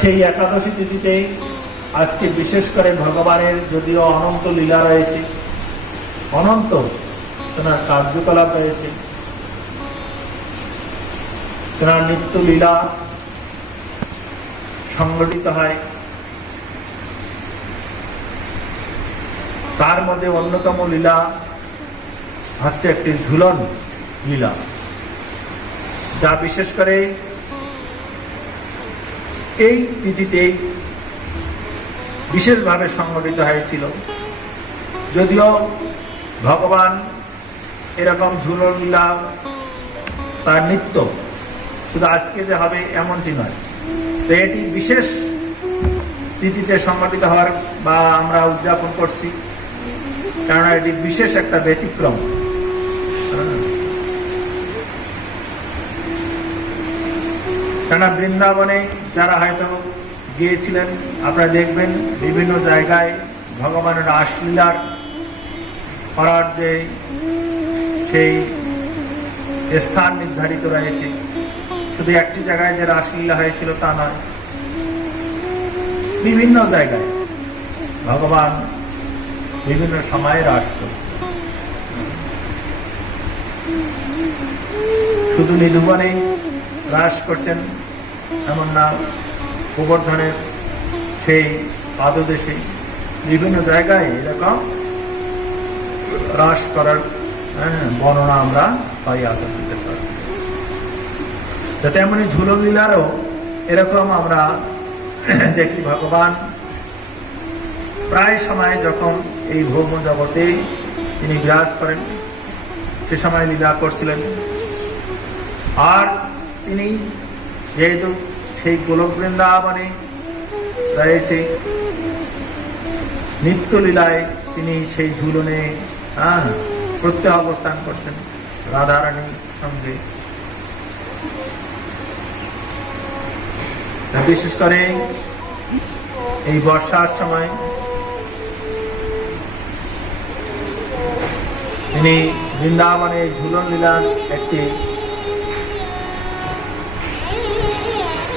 সেই একাদশী তিথিতে আজকে বিশেষ করে ভগবানের যদিও অনন্ত লীলা রয়েছে, অনন্ত তেনার কার্যকলাপ রয়েছে, তেনার নিত্য লীলা সংগঠিত হয়। তার মধ্যে অন্যতম লীলা হচ্ছে একটি ঝুলন লীলা, যা বিশেষ করে এই তিথিতে বিশেষভাবে সংগঠিত হয়েছিল। যদিও ভগবান এরকম ঝুলন লীলা তার নিত্য, শুধু আজকে যে হবে এমনটি নয়। তো এটি বিশেষ তিথিতে সংগঠিত হওয়ার বা আমরা উদযাপন করছি, কেননা এটি বিশেষ একটা ব্যতিক্রম। কেননা বৃন্দাবনে যারা হয়তো গিয়েছিলেন, আপনারা দেখবেন বিভিন্ন জায়গায় ভগবানের রাসলীলার করার যে সেই স্থান নির্ধারিত রয়েছে। শুধু একটি জায়গায় যে রাসলীলা হয়েছিল তা নয়, বিভিন্ন জায়গায় ভগবান বিভিন্ন সময়ে রাস করছেন। শুধু নিধুবনেই রাস করছেন এমন না, গোবর্ধনের সেই পাদদেশে বিভিন্ন জায়গায় এরকম রাস করার বর্ণনা আমরা পাই আচার্যদের কাছ থেকে। তেমনি ঝুলন লীলারও এরকম আমরা দেখি, ভগবান প্রায় সময় যখন এই ভৌম জগতে তিনি বিরাজ করেন সে সময় লীলা করছিলেন। আর তিনি যেহেতু সেই গোলক বৃন্দাবনে রয়েছে, নিত্য লীলায় তিনি সেই ঝুলনে প্রত্যহ অবস্থান করছেন রাধারানীর সঙ্গে। বিশেষ করে এই বর্ষার সময় তিনি বৃন্দাবনে ঝুলন লীলার একটি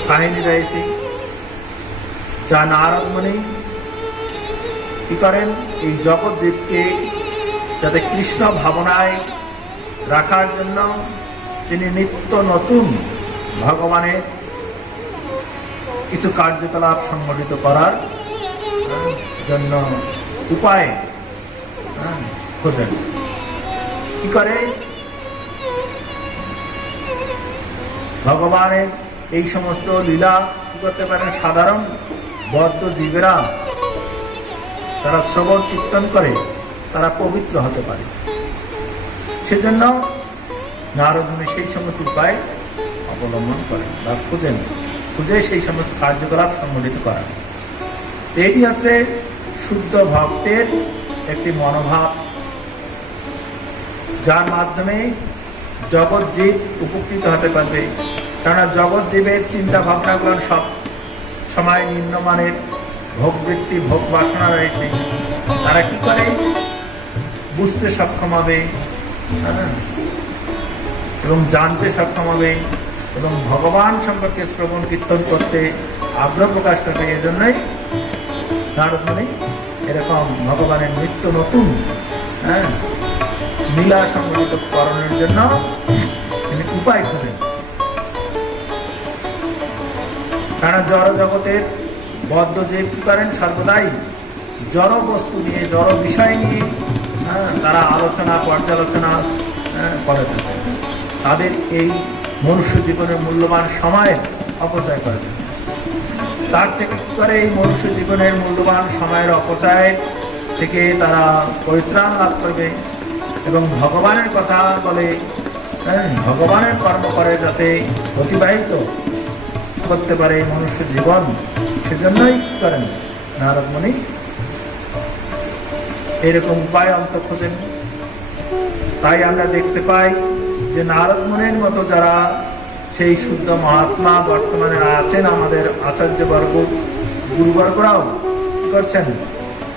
কাহিনী রয়েছে, যা নারদ মুনি কি করেন, এই জগৎদেবকে যাতে কৃষ্ণ ভাবনায় রাখার জন্য তিনি নিত্য নতুন ভগবানের কিছু কার্যকলাপ সংগঠিত করার জন্য উপায় খোঁজেন। কি করে, ভগবানের এই সমস্ত লীলা কি করতে পারেন, সাধারণ বদ্ধ জীবেরা তারা শ্রবণ কীর্তন করে তারা পবিত্র হতে পারে। সেজন্য নারদ মুনি সেই সমস্ত উপায় অবলম্বন করেন বা খুঁজে সেই সমস্ত কার্যকলাপ সংগঠিত করা। এটি হচ্ছে শুদ্ধ ভক্তের একটি মনোভাব, যার মাধ্যমে জগৎ জীব উপকৃত হতে পারবে। কেননা জগৎ জীবের চিন্তা ভাবনাগুলো সব সময় নিম্নমানের ভোগ বৃত্তি, ভোগ বাসনা রয়েছে। তারা কি করে, বুঝতে সক্ষম হবে এবং জানতে সক্ষম হবে এবং ভগবান সম্পর্কে শ্রবণ কীর্তন করতে আগ্রহ প্রকাশ করবে। এজন্যই নারদ মুনি এরকম ভগবানের নিত্য নতুন লীলা সংগঠিত করণের জন্য তিনি উপায় খোঁজেন। কারণ জড় জগতের বদ্ধ যে কি করেন, সর্বদাই জড় বস্তু নিয়ে, জড় বিষয় নিয়ে তারা আলোচনা পর্যালোচনা করে থাকেন। তাদের এই মনুষ্য জীবনের মূল্যবান সময়ের অপচয় করে থাকে। তার থেকে কি করে, এই মনুষ্য জীবনের মূল্যবান সময়ের অপচয় থেকে তারা পরিত্রাণ লাভ করবে এবং ভগবানের কথা বলে, ভগবানের কর্ম করে যাতে অতিবাহিত করতে পারে এই মনুষ্য জীবন। সেজন্যই কি করেন, নারদ মুনি এরকম উপায় অন্ত খোঁজেন। তাই আমরা দেখতে পাই যে নারদ মুনির মতো যারা সেই শুদ্ধ মহাত্মা বর্তমানে আছেন, আমাদের আচার্যবর্গ গুরুবর্গরাও কি করছেন,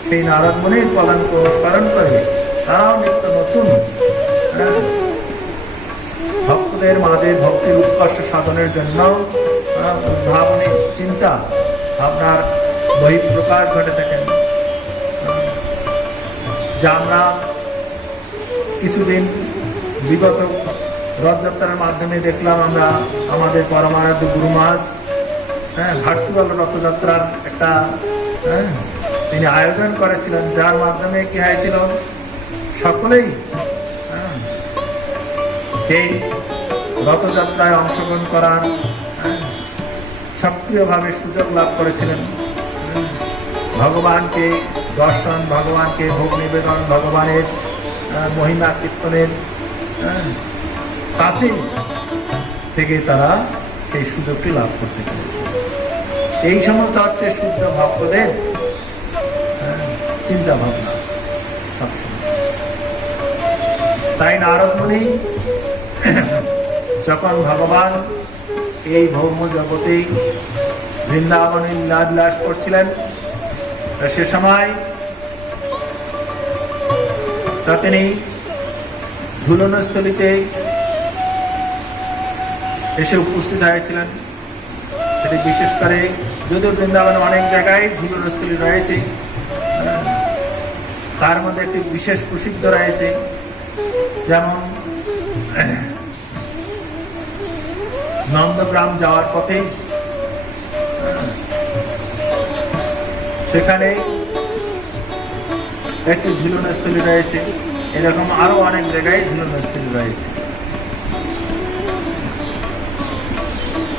সেই নারদ মুনির পদাঙ্ক স্মরণ করে তারাও নিত্য নতুন ভক্তদের মাঝে ভক্তির উৎকর্ষ সাধনের জন্য উদ্ভাবনী চিন্তা ভাবনার বহিঃপ্রকাশ ঘটে থাকেন। যা আমরা কিছুদিন বিগত রথযাত্রার মাধ্যমে দেখলাম, আমরা আমাদের পরমারাধ্য গুরু মহারাজ ভার্চুয়াল রথযাত্রার একটা তিনি আয়োজন করেছিলেন, যার মাধ্যমে কি হয়েছিল, সকলেই এই রথযাত্রায় অংশগ্রহণ করার সক্রিয়ভাবে সুযোগ লাভ করেছিলেন। ভগবানকে দর্শন, ভগবানকে ভোগ নিবেদন, ভগবানের মহিমা কীর্তনের কাছে থেকে তারা সেই সুযোগটি লাভ করতে পেরেছে। এই সমস্ত হচ্ছে শুদ্ধ ভক্তদের চিন্তা ভাবনা সবসময়। তাই নারদ মুনি যখন ভগবান এই ভৌম জগতে বৃন্দাবনে লীলাবিলাস করছিলেন, সে সময় তিনি ঝুলনস্থলিতে এসে উপস্থিত হয়েছিলেন। সেটি বিশেষ করে, যদিও বৃন্দাবনে অনেক জায়গায় ঝুলনস্থলী রয়েছে, তার মধ্যে একটি বিশেষ প্রসিদ্ধ রয়েছে, যেমন নন্দগ্রাম যাওয়ার পথে সেখানে একটি ঝুলনস্থলী রয়েছে। এরকম আরো অনেক জায়গায় ঝুলনস্থলী রয়েছে।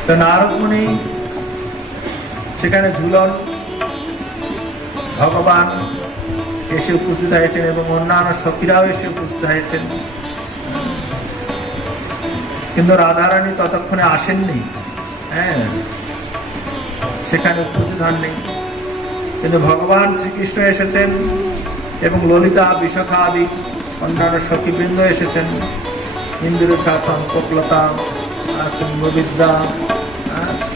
তো নারদ মুনি সেখানে ঝুলন ভগবান এসে উপস্থিত হয়েছেন এবং অন্যান্য সখীরাও এসে উপস্থিত হয়েছেন, কিন্তু রাধারানী ততক্ষণে আসেননি, সেখানে উপস্থিত হননি। কিন্তু ভগবান শ্রীকৃষ্ণ এসেছেন এবং ললিতা, বিশাখা আদি অন্যান্য সখীবৃন্দ এসেছেন। ইন্দ্রিকা, চম্পকলতা, কুম্ভবিদ্যা,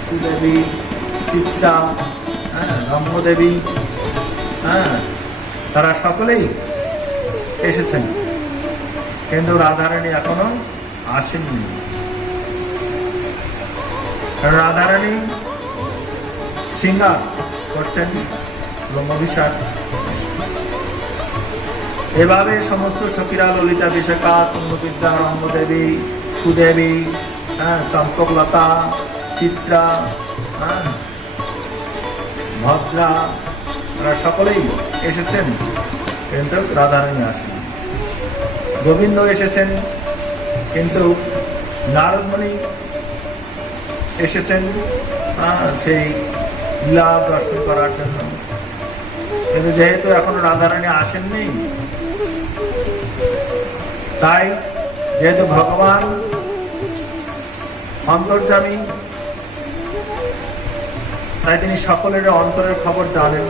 সুদেবী, চিত্রা, ব্রহ্মদেবী, তারা সকলেই এসেছেন, কিন্তু রাধারানী এখনো আসেননি। রাধারানী সিঙ্গার করছেন, ব্রহ্মভিষাক। এভাবে সমস্ত সখীরা, ললিতা, বিশাখা, কুম্ভবিদ্যা, ব্রহ্মদেবী, সুদেবী, চম্পকলতা, চিত্রা, ভদ্রা, তারা সকলেই এসেছেন, কিন্তু রাধারানী আসেন। গোবিন্দ এসেছেন, কিন্তু নারদ মুনি এসেছেন সেই লীলা দর্শন করার জন্য। কিন্তু যেহেতু এখন রাধারানী আসেননি, তাই যেহেতু ভগবান অন্তর্যামী, তাই তিনি সকলের অন্তরের খবর জানেন।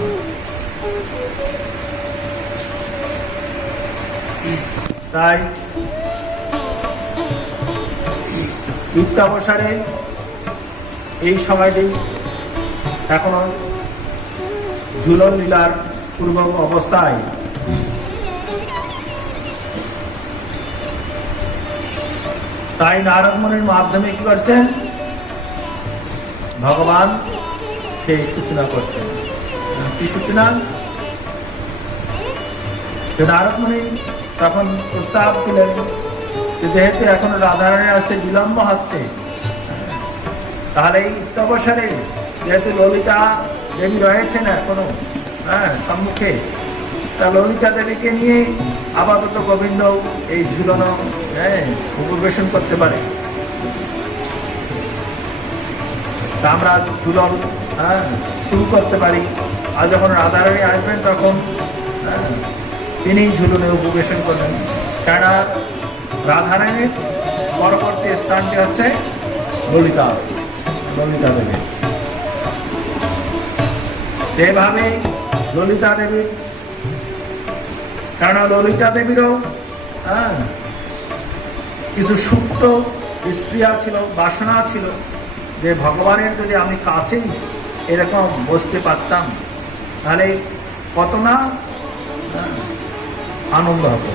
তাই ইত্যাবসারে এই সময়টি এখনো ঝুলন লীলার পূর্ব অবস্থায়। তাই নারদ মুনির মাধ্যমে কি করছেন, ভগবান সেই সূচনা করছেন। কি সূচনা? নারদ মুনি তখন প্রস্তাব দিলেন যে যেহেতু এখন রাধারানী আসতে বিলম্ব হচ্ছে, তাহলে এই অবসরে যেহেতু ললিতা দেবী রয়েছেন এখনো সম্মুখে, তা ললিতা দেবীকে নিয়ে আপাতত গোবিন্দ এই ঝুলন উপবেশন করতে পারে। তা আমরা ঝুলন শুরু করতে পারি। আর যখন রাধারানী আসবেন তখন তিনি ঝুলনে উপবেশন করবেন। কেননা রাধারানীর পরবর্তী স্থানটি হচ্ছে ললিতা দেবী। এভাবে ললিতা দেবীর, কেননা ললিতা দেবীরও কিছু সুপ্ত স্পৃহা ছিল, বাসনা ছিল, যে ভগবানের যদি আমি কাছেই এরকম বসতে পারতাম তাহলে কত না আনন্দ হতো।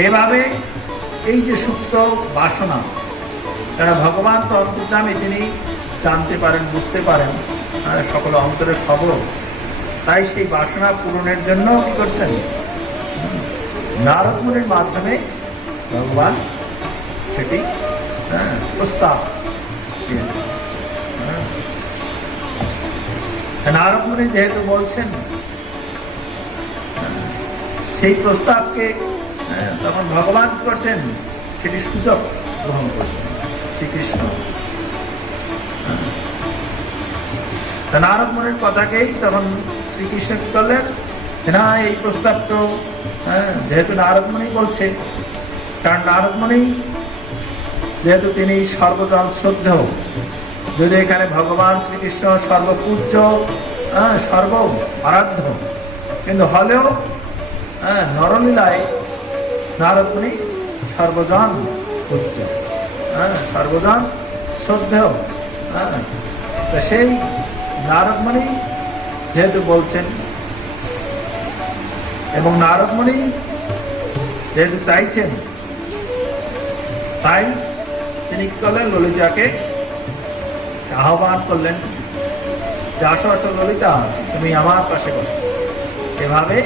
এইভাবে এই যে সুপ্ত বাসনা, তারা ভগবান তো অন্তর্যামী, তিনি জানতে পারেন, বুঝতে পারেন সকল অন্তরের খবর। তাই সেই বাসনা পূরণের জন্য কি করছেন, নারদ মুনির মাধ্যমে ভগবান সেটি প্রস্তাব দিলেন। নারদ মুনি যেহেতু বলছেন, সেই প্রস্তাবকে তখন ভগবান কি করছেন, সেটি সুযোগ গ্রহণ করছেন শ্রীকৃষ্ণ। নারদ মুনির কথাকেই তখন শ্রীকৃষ্ণ কি করলেন, না এই প্রস্তাব তো যেহেতু নারদ মুনি বলছে, কারণ নারদ মুনি যেহেতু তিনি সর্বজন শ্রদ্ধেয়, যদি এখানে ভগবান শ্রীকৃষ্ণ সর্বপূজ্য, সর্ব আরাধ্য, কিন্তু হলেও নরলীলায় নারদ মুনি সর্বজন পূজ্য, সর্বজন শ্রদ্ধেয়। তো সেই নারদ মুনি যেহেতু বলছেন, এবং নারদ মুনি যেহেতু চাইছেন, তাই তিনি কি করলেন, ললিতাকে আহ্বান করলেন যে আসো আসো ললিতা, তুমি আমার পাশে বসো। এভাবে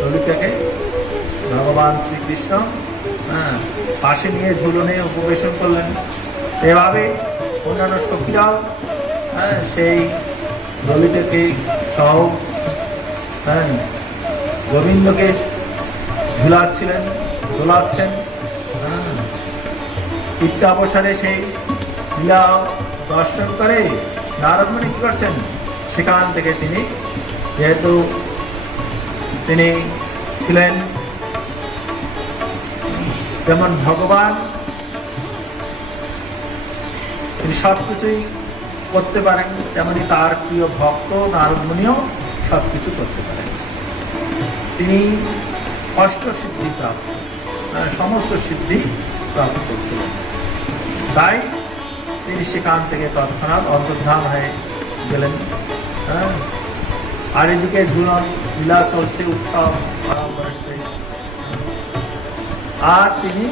ললিতাকে ভগবান শ্রীকৃষ্ণ পাশে নিয়ে ঝুলনে উপবেশন করলেন। এভাবে অন্যান্য সখীরাও সেই ললিতাকে সহ গোবিন্দকে ঝুলাচ্ছিলেন, দোলাচ্ছেন। ইত্যাবসারে সেই লীলা দর্শন করে নারদ মুনি কি করছেন, সেখান থেকে তিনি, যেহেতু তিনি ছিলেন যেমন ভগবান, তিনি সবকিছুই করতে পারেন, তেমনি তার প্রিয় ভক্ত নারদ মুনিও সবকিছু করতে পারেন। তিনি অষ্টসিদ্ধি প্রাপ্ত, সমস্ত সিদ্ধি প্রাপ্ত করছিলেন। তাই তিনি সেখান থেকে তৎক্ষণাৎ অন্তর্ধান হয়ে গেলেন। আর এদিকে ঝুলন লীলা চলছে, উৎসব পালন করছে। আর তিনি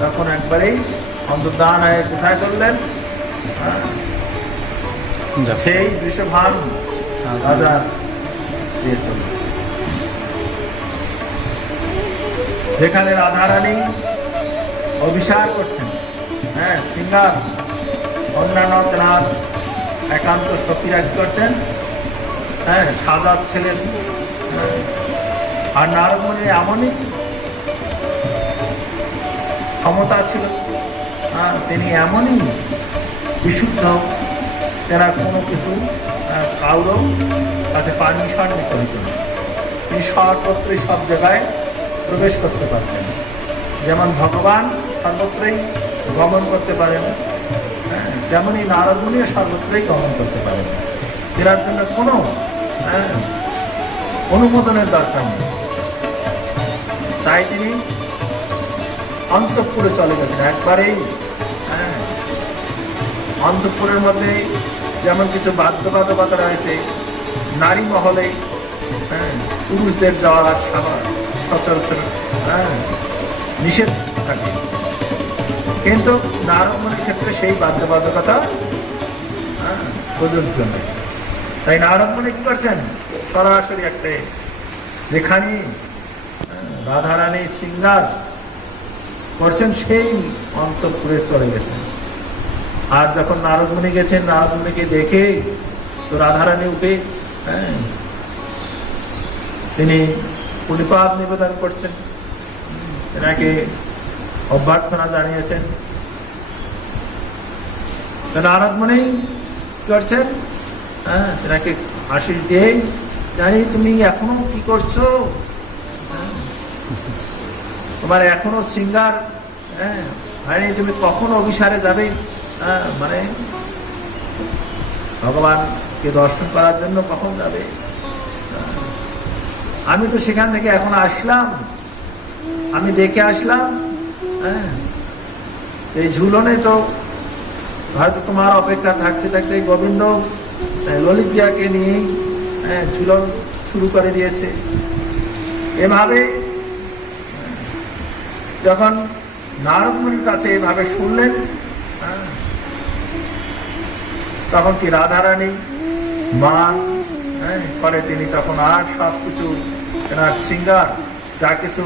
তখন একবারেই অন্তর্ধান হয়ে কোথায় করলেন, সেই বৃষভান রাজার দিয়ে চললেন, যেখানে রাধারানী অভিসার করছেন। সিঙ্গার অন্যান্য তেনার একান্ত সখীরা কি করছেন, সাজাচ্ছিলেন। আর নারদ মুনির এমনই ক্ষমতা ছিল, তিনি এমনই বিশুদ্ধ, তেনার কোনো কিছু কারো তাতে পারমিশন নিতে হইত না। তিনি সর্বত্রই সব জায়গায় প্রবেশ করতে পারতেন। যেমন ভগবান সর্বত্রই গমন করতে পারেন, তেমনই নারদ মুনিও সর্বত্রই গমন করতে পারেন। এর জন্য কোনো অনুমোদনের দরকার নেই। তাই তিনি অন্তঃপুরে চলে গেছেন একবারেই। অন্তঃপুরের মধ্যে যেমন কিছু বাধ্যবাধকতা রয়েছে, নারী মহলে পুরুষদের যাওয়া সচরাচর নিষেধ থাকে, কিন্তু নারদ মুনির ক্ষেত্রে সেই বাধ্যবাধকতা প্রযোজ্য নয়। তাই নারদ মুনি কি করছেন, সরাসরি একটা যেখানে রাধারানী শৃঙ্গার করছেন সেই অন্তঃপুরে চলে গেছেন। আর যখন নারদ মুনি গেছেন, নারদ মুনিকে দেখে তো রাধারানী উঠে তিনি পুলিপাদ নিবেদন করছেন, এনাকে অভ্যর্থনা জানিয়েছেন। নারদ মুনি করছেন, এনাকে আশীষ দিয়ে, জানি তুমি এখনো কি করছো, তোমার এখনো সিঙ্গার হয়নি, তুমি কখন অভিসারে যাবে, মানে ভগবানকে দর্শন করার জন্য কখন যাবে? আমি তো সেখান থেকে এখন আসলাম, আমি দেখে আসলাম। এই ঝুলনে তো হয়তো তোমার অপেক্ষা থাকতে থাকতে গোবিন্দ ললিতাকে নিয়ে ঝুলন শুরু করে দিয়েছে। এভাবে যখন নারদ মুনির কাছে এভাবে শুনলেন, তখন কি রাধারানী মান করে তিনি তখন আর সব কিছু তেনার শৃঙ্গার যা কিছু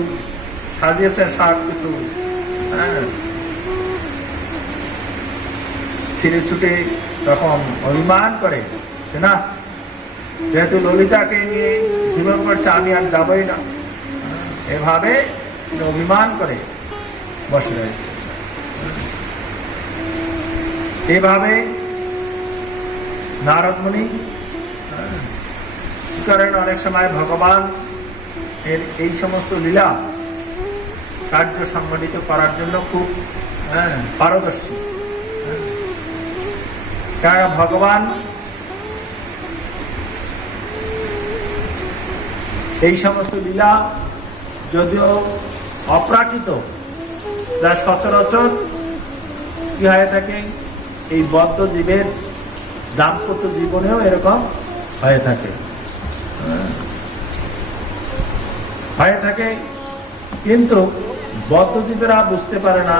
সাজিয়েছেন সব কিছু ছিঁড়ে ছুটে তখন অভিমান করে না, যেহেতু ললিতাকে নিয়ে জীবন করছে আমি আর যাবই না, এভাবে অভিমান করে বসে রয়েছে। এভাবে নারদ মুনি কি করেন, অনেক সময় ভগবান এর এই সমস্ত লীলা কার্য সংগঠিত করার জন্য খুব পারদর্শী। কারণ ভগবান এই সমস্ত লীলা যদিও অপ্রাকৃত, যা সচরাচর কি হয়ে থাকে এই বদ্ধ জীবের দাম্পত্য জীবনেও এরকম হয়ে থাকে কিন্তু বদ্ধজীবেরা বুঝতে পারে না,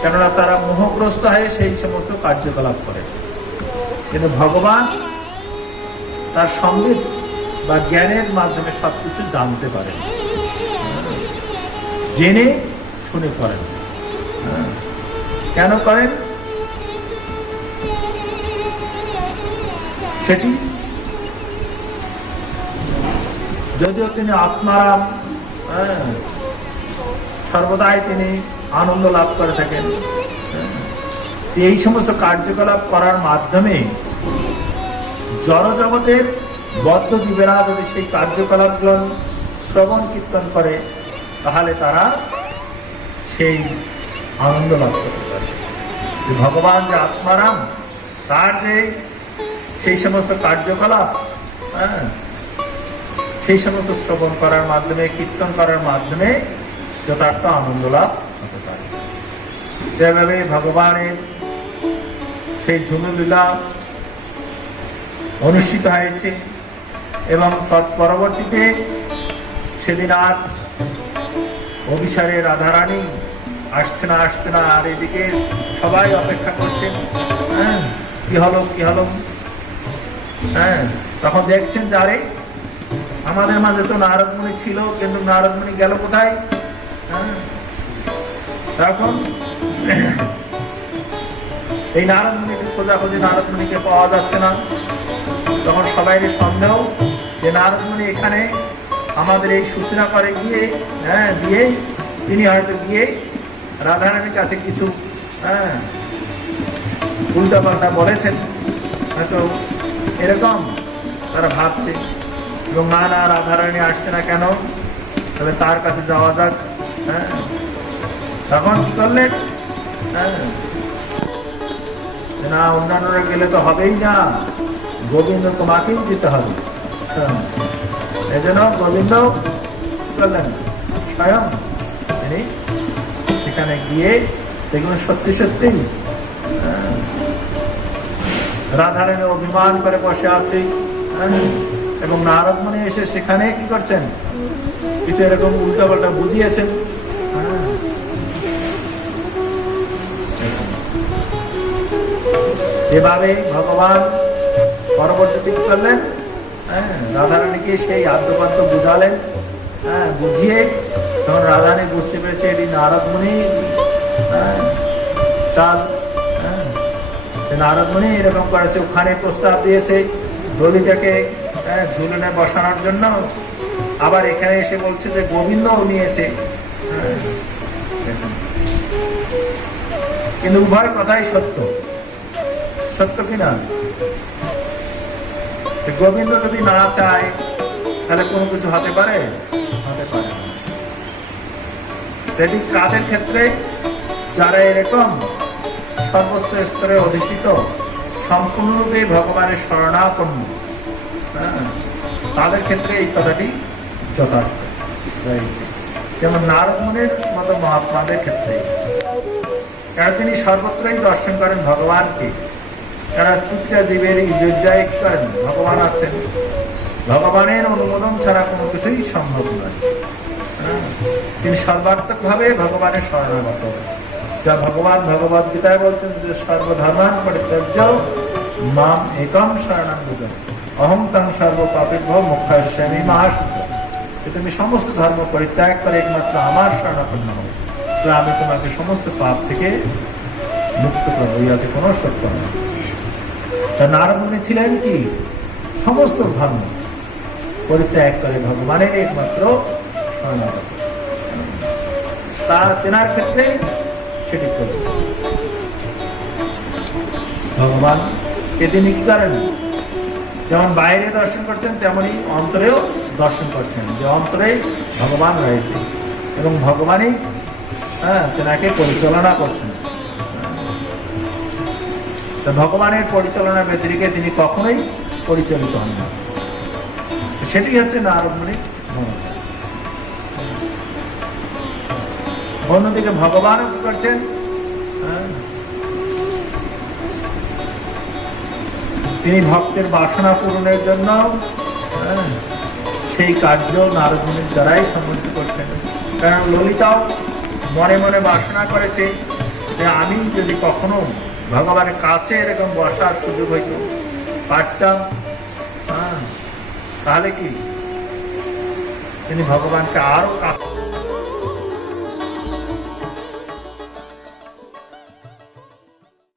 কেননা তারা মোহগ্রস্ত হয়ে সেই সমস্ত কার্যকলাপ করে। কিন্তু ভগবান তার সম্বিত বা জ্ঞানের মাধ্যমে সবকিছু জানতে পারে, জেনে শুনে করেন। কেন করেন সেটি যদিও তিনি আত্মারাম, সর্বদাই তিনি আনন্দ লাভ করে থাকেন। এই সমস্ত কার্যকলাপ করার মাধ্যমে জড়জগতের বদ্ধ জীবেরা যদি সেই কার্যকলাপগুলো শ্রবণ কীর্তন করে তাহলে তারা সেই আনন্দ লাভ করতে পারে। ভগবান যে আত্মারাম, তার যে সেই সমস্ত কার্যকলাপ সেই সমস্ত শ্রবণ করার মাধ্যমে, কীর্তন করার মাধ্যমে যথার্থ আনন্দ লাভ হতে পারে। যেভাবে ভগবানের সেই ঝুমুলীলা অনুষ্ঠিত হয়েছে এবং তৎপরবর্তীতে সেদিন আর অভিসারে রাধারানী আসছে না, আর এদিকে সবাই অপেক্ষা করছেন কি হলো। তখন দেখছেন যে আরে আমাদের মাঝে তো নারদ মুনি ছিল, কিন্তু নারদ মুনি গেল কোথায়? তখন এই নারদ মুনিকে খোঁজাখুঁজি, নারদ মুনিকে পাওয়া যাচ্ছে না। তখন সবাই সন্দেহ যে নারদ মুনি এখানে আমাদের এই সূচনা করে গিয়ে তিনি হয়তো গিয়ে রাধারানীর কাছে কিছু উল্টাপাল্টা বলেছেন, হয়তো এরকম তারা ভাবছে। এবং না রাধারানী আসছে না কেন, তবে তার কাছে যাওয়া যাক। তখন কি করলেন, না অন্যান্যরা গেলে তো হবেই না, গোবিন্দ তোমাকেই যেতে হবে। এই জন্য গোবিন্দ কি করলেন, স্বয়ং তিনি সেখানে গিয়ে দেখবেন সত্যি রাধারানী অভিমান করে বসে আছে এবং নারদ মুনি এসে সেখানে কি করছেন, কিছু এরকম উল্টাপাল্টা বুঝিয়েছেন। এভাবে ভগবান পরবর্তীতে কি করলেন, রাধারানীকে সেই আদ্যপাদ্য বুঝালেন। বুঝিয়ে তখন রাধারানী বুঝতে পেরেছে এটি নারদ মুনি চাল। নারদ মুনি এরকম করেছে, ওখানে প্রস্তাব দিয়েছে ললিতাকে ঝুলনে বসানোর জন্য, আবার এখানে এসে বলছে যে গোবিন্দও নিয়েছে। কিন্তু উভয় কথাই সত্য কিনা? গোবিন্দ যদি না চায় তাহলে কোনো কিছু হতে পারে না। সেটি কাদের ক্ষেত্রে, যারা এরকম সর্বোচ্চ স্তরে অধিষ্ঠিত, সম্পূর্ণরূপে ভগবানের শরণাপন্ন, তাদের ক্ষেত্রে এই কথাটি যথার্থ। যেমন নারদ মুনির মতো মহাত্মাদের ক্ষেত্রে, কারণ তিনি সর্বত্রই দর্শন করেন ভগবানকে। তারা প্রতিটা জীবের ইজ্জয় করেন, ভগবান আছেন, ভগবানের অনুমোদন ছাড়া কোনো কিছুই সম্ভব নয়। তিনি সর্বাত্মকভাবে ভগবানের শরণাগত, যা ভগবান ভগবদ্গীতায় বলছেন যে সর্বধর্মান পরিত্যাজ্য মাম একম শরণং ব্রজ অহং তং সর্ব পাপেভ্যো মোক্ষয়িষ্যামি মা শুচঃ। তুমি সমস্ত ধর্ম পরিত্যাগ করে একমাত্র আমার শরণাপন্ন হও, তো আমি তোমাকে সমস্ত পাপ থেকে মুক্ত করবো, ইয়াতে কোনো সত্য না। তা নারদ মুনি ছিলেন কি সমস্ত ধর্ম পরিত্যাগ করে ভগবানের একমাত্র শরণাগত, তেনার ক্ষেত্রে সেটি করবে। ভগবান কে তিনি কি করেন, যেমন বাইরে দর্শন করছেন তেমনি অন্তরেও দর্শন করছেন, যে অন্তরে ভগবান রয়েছে এবং ভগবানই তেনাকে পরিচালনা করছেন। তো ভগবানের পরিচালনার ব্যতিরিকে তিনি কখনোই পরিচালিত হন না। সেটি হচ্ছে নারদ মুনির মনোভাব। অন্যদিকে ভগবান কি করছেন, তিনি ভক্তের বাসনা পূরণের জন্য সেই কার্য নারদ মুনির দ্বারাই সম্মতি করছেন। কারণ ললিতাও মনে মনে বাসনা করেছে যে আমি যদি কখনো ভগবানের কাছে এরকম বসার সুযোগ হইত পারতাম, তাহলে কি তিনি ভগবানকে আরো কাছে